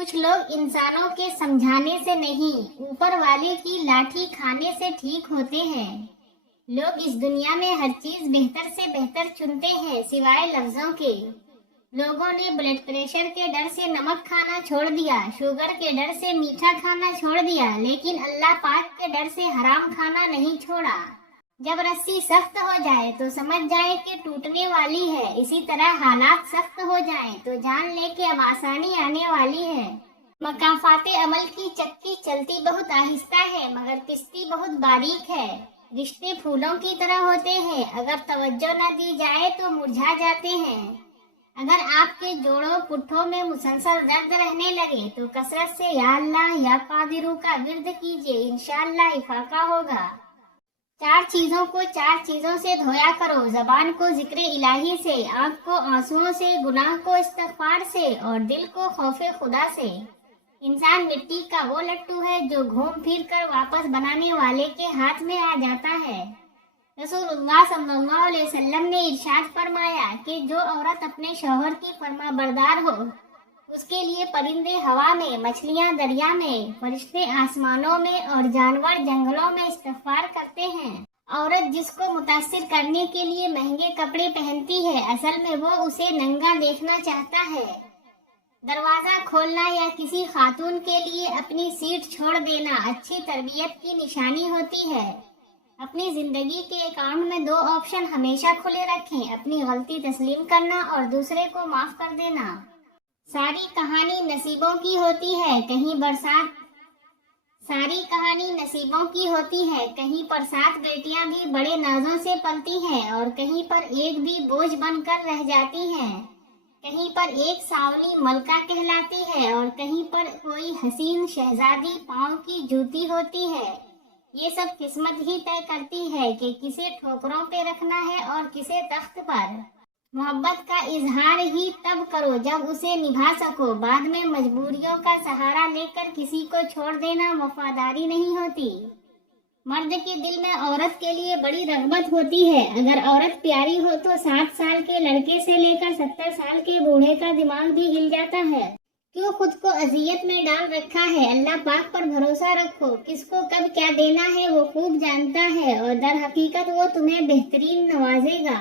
कुछ लोग इंसानों के समझाने से नहीं, ऊपर वाले की लाठी खाने से ठीक होते हैं। लोग इस दुनिया में हर चीज बेहतर से बेहतर चुनते हैं सिवाय लफ्जों के। लोगों ने ब्लड प्रेशर के डर से नमक खाना छोड़ दिया, शुगर के डर से मीठा खाना छोड़ दिया, लेकिन अल्लाह पाक के डर से हराम खाना नहीं छोड़ा। जब रस्सी सख्त हो जाए तो समझ जाए कि टूटने वाली है। इसी तरह हालात सख्त हो जाएं तो जान ले कि अब आसानी आने वाली है। मकाफाते अमल की चक्की चलती बहुत आहिस्ता है मगर पिसती बहुत बारीक है। रिश्ते फूलों की तरह होते हैं, अगर तवज्जो न दी जाए तो मुरझा जाते हैं। अगर आपके जोड़ों पुट्ठों में मुसलसल दर्द रहने लगे तो कसरत से या अल्लाह या कादिरू का विर्द कीजिए, इंशाअल्लाह इफाका होगा। चार चीजों को चार चीजों से धोया करो, जबान को जिक्र इलाही से, आंख को आंसुओं से, गुनाह को इस्तिग़फ़ार से और दिल को खौफे खुदा से। इंसान मिट्टी का वो लट्टू है जो घूम फिर कर वापस बनाने वाले के हाथ में आ जाता है। रसूलुल्लाह सल्लल्लाहु अलैहि वसल्लम ने इरशाद फरमाया कि जो औरत अपने शौहर की फरमाबरदार हो उसके लिए परिंदे हवा में, मछलियां दरिया में, फरिश्ते आसमानों में और जानवर जंगलों में इस्तिग़फ़ार करते हैं। औरत जिसको मुतासिर करने के लिए महंगे कपड़े पहनती है, असल में वो उसे नंगा देखना चाहता है। दरवाजा खोलना या किसी खातून के लिए अपनी सीट छोड़ देना अच्छी तरबियत की निशानी होती है। अपनी जिंदगी के अकाउंट में दो ऑप्शन हमेशा खुले रखें, अपनी गलती तस्लीम करना और दूसरे को माफ कर देना। सारी कहानी नसीबों की होती है, कहीं बरसात बेटियां भी बड़े नाजों से पलती हैं और कहीं पर एक भी बोझ बनकर रह जाती हैं। कहीं पर एक सावली मलका कहलाती है और कहीं पर कोई हसीन शहजादी पाँव की जूती होती है। ये सब किस्मत ही तय करती है कि किसे ठोकरों पे रखना है और किसे तख्त पर। मोहब्बत का इजहार ही तब करो जब उसे निभा सको, बाद में मजबूरियों का सहारा लेकर किसी को छोड़ देना वफादारी नहीं होती। मर्द के दिल में औरत के लिए बड़ी रग़बत होती है। अगर औरत प्यारी हो तो 7 साल के लड़के से लेकर 70 साल के बूढ़े का दिमाग भी हिल जाता है। क्यों खुद को अजियत में डाल रखा है? अल्लाह पाक पर भरोसा रखो, किसको कब क्या देना है वो खूब जानता है और दर हकीकत वो तुम्हें बेहतरीन नवाजेगा।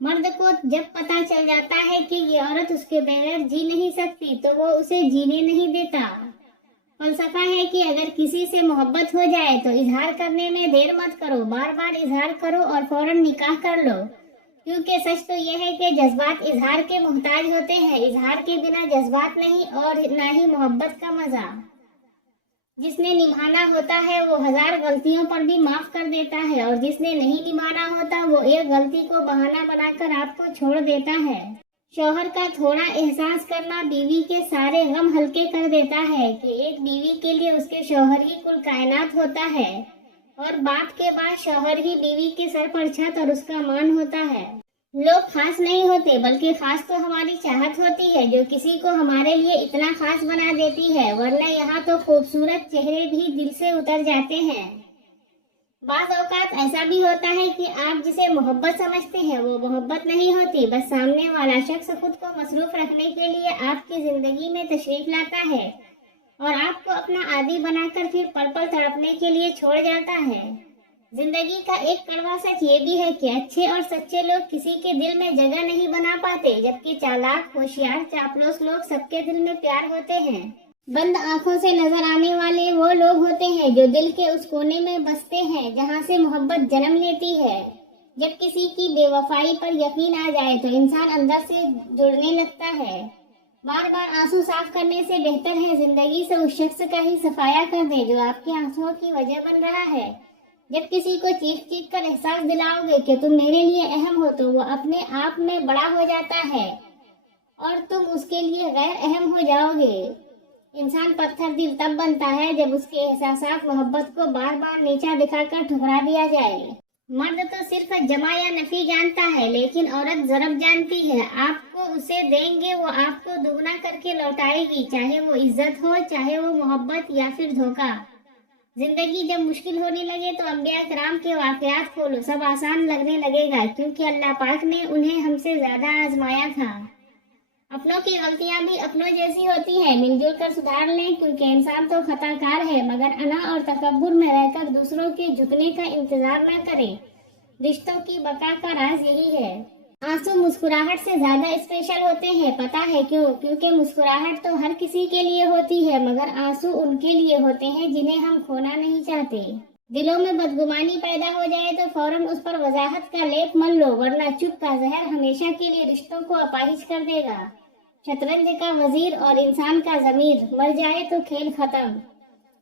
मर्द को जब पता चल जाता है कि ये औरत उसके बगैर जी नहीं सकती तो वो उसे जीने नहीं देता। फलसफा है कि अगर किसी से मोहब्बत हो जाए तो इजहार करने में देर मत करो, बार बार इजहार करो और फौरन निकाह कर लो, क्योंकि सच तो यह है कि जज्बात इजहार के मोहताज होते हैं। इजहार के बिना जज्बात नहीं और ना ही मोहब्बत का मजा। जिसने निभाना होता है वो 1000 गलतियों पर भी माफ कर देता है और जिसने नहीं निभाना होता वो एक गलती को बहाना बनाकर आपको छोड़ देता है। शौहर का थोड़ा एहसास करना बीवी के सारे गम हल्के कर देता है कि एक बीवी के लिए उसके शौहर ही कुल कायनात होता है और बाप के बाद शौहर ही बीवी के सर पर छत और उसका मान होता है। लोग खास नहीं होते बल्कि खास तो हमारी चाहत होती है जो किसी को हमारे लिए इतना खास बना देती है, वरना यहाँ तो खूबसूरत चेहरे भी दिल से उतर जाते हैं। बाज़ औक़ात ऐसा भी होता है कि आप जिसे मोहब्बत समझते हैं वो मोहब्बत नहीं होती, बस सामने वाला शख्स खुद को मसरूफ रखने के लिए आपकी जिंदगी में तशरीफ लाता है और आपको अपना आदी बनाकर फिर पल पल तड़पने के लिए छोड़ जाता है। जिंदगी का एक कड़वा सच ये भी है कि अच्छे और सच्चे लोग किसी के दिल में जगह नहीं बना पाते, जबकि चालाक, होशियार, चापलूस लोग सबके दिल में प्यार होते हैं। बंद आंखों से नजर आने वाले वो लोग होते हैं जो दिल के उस कोने में बसते हैं जहाँ से मोहब्बत जन्म लेती है। जब किसी की बेवफाई पर यकीन आ जाए तो इंसान अंदर से जुड़ने लगता है। बार बार आंसू साफ करने से बेहतर है जिंदगी से उस शख्स का ही सफाया कर दे जो आपके आंसुओं की वजह बन रहा है। जब किसी को चीख चीख कर एहसास दिलाओगे कि तुम मेरे लिए अहम हो तो वो अपने आप में बड़ा हो जाता है और तुम उसके लिए गैर अहम हो जाओगे। इंसान पत्थर दिल तब बनता है जब उसके एहसासात मोहब्बत को बार बार नीचा दिखाकर ठुकरा दिया जाए। मर्द तो सिर्फ जमा या नफी जानता है लेकिन औरत ज़रब जानती है। आपको उसे देंगे वो आपको दुगना करके लौटाएगी, चाहे वो इज्जत हो, चाहे वो मोहब्बत या फिर धोखा। जिंदगी जब मुश्किल होने लगे तो अंबिया कराम के वाकयात खोलो, सब आसान लगने लगेगा क्योंकि अल्लाह पाक ने उन्हें हमसे ज्यादा आजमाया था। अपनों की गलतियां भी अपनों जैसी होती हैं, मिलजुल कर सुधार लें, क्योंकि इंसान तो खताकार है, मगर अना और तकब्बुर में रहकर दूसरों के झुकने का इंतजार न करें। रिश्तों की बका का राज यही है। आंसू मुस्कुराहट से ज्यादा स्पेशल होते हैं, पता है क्यों? क्योंकि मुस्कुराहट तो हर किसी के लिए होती है, मगर आंसू उनके लिए होते हैं जिन्हें हम खोना नहीं चाहते। दिलों में बदगुमानी पैदा हो जाए तो फौरन उस पर वजाहत का लेप मल लो, वरना चुप का जहर हमेशा के लिए रिश्तों को अपाहिज कर देगा। शतरंज का वजीर और इंसान का जमीर मर जाए तो खेल खत्म।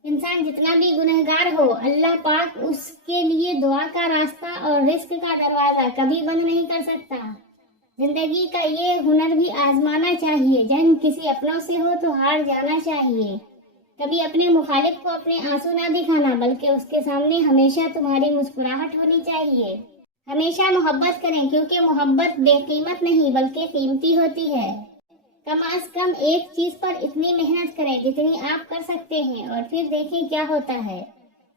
इंसान जितना भी गुनहगार हो, अल्लाह पाक उसके लिए दुआ का रास्ता और रिस्क का दरवाजा कभी बंद नहीं कर सकता। जिंदगी का ये हुनर भी आजमाना चाहिए, जंग किसी अपनों से हो तो हार जाना चाहिए। कभी अपने मुखालिफ को अपने आंसू ना दिखाना, बल्कि उसके सामने हमेशा तुम्हारी मुस्कुराहट होनी चाहिए। हमेशा मोहब्बत करें, क्योंकि मोहब्बत बेकीमत नहीं बल्कि कीमती होती है। कम आज कम एक चीज पर इतनी मेहनत करें जितनी आप कर सकते हैं, और फिर देखें क्या होता है।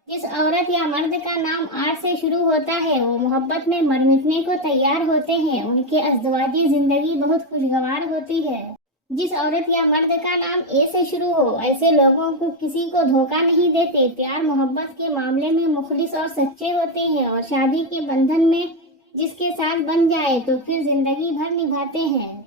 जिस औरत या मर्द का नाम आर से शुरू होता है, वो मोहब्बत में मर मिटने को तैयार होते हैं। उनके अज़दवाजी जिंदगी बहुत खुशगवार होती है। जिस औरत या मर्द का नाम ए से शुरू हो, ऐसे लोगों को किसी को धोखा नहीं देते। प्यार मोहब्बत के मामले में मुखलिस और सच्चे होते हैं, और शादी के बंधन में जिसके साथ बन जाए तो फिर जिंदगी भर निभाते हैं।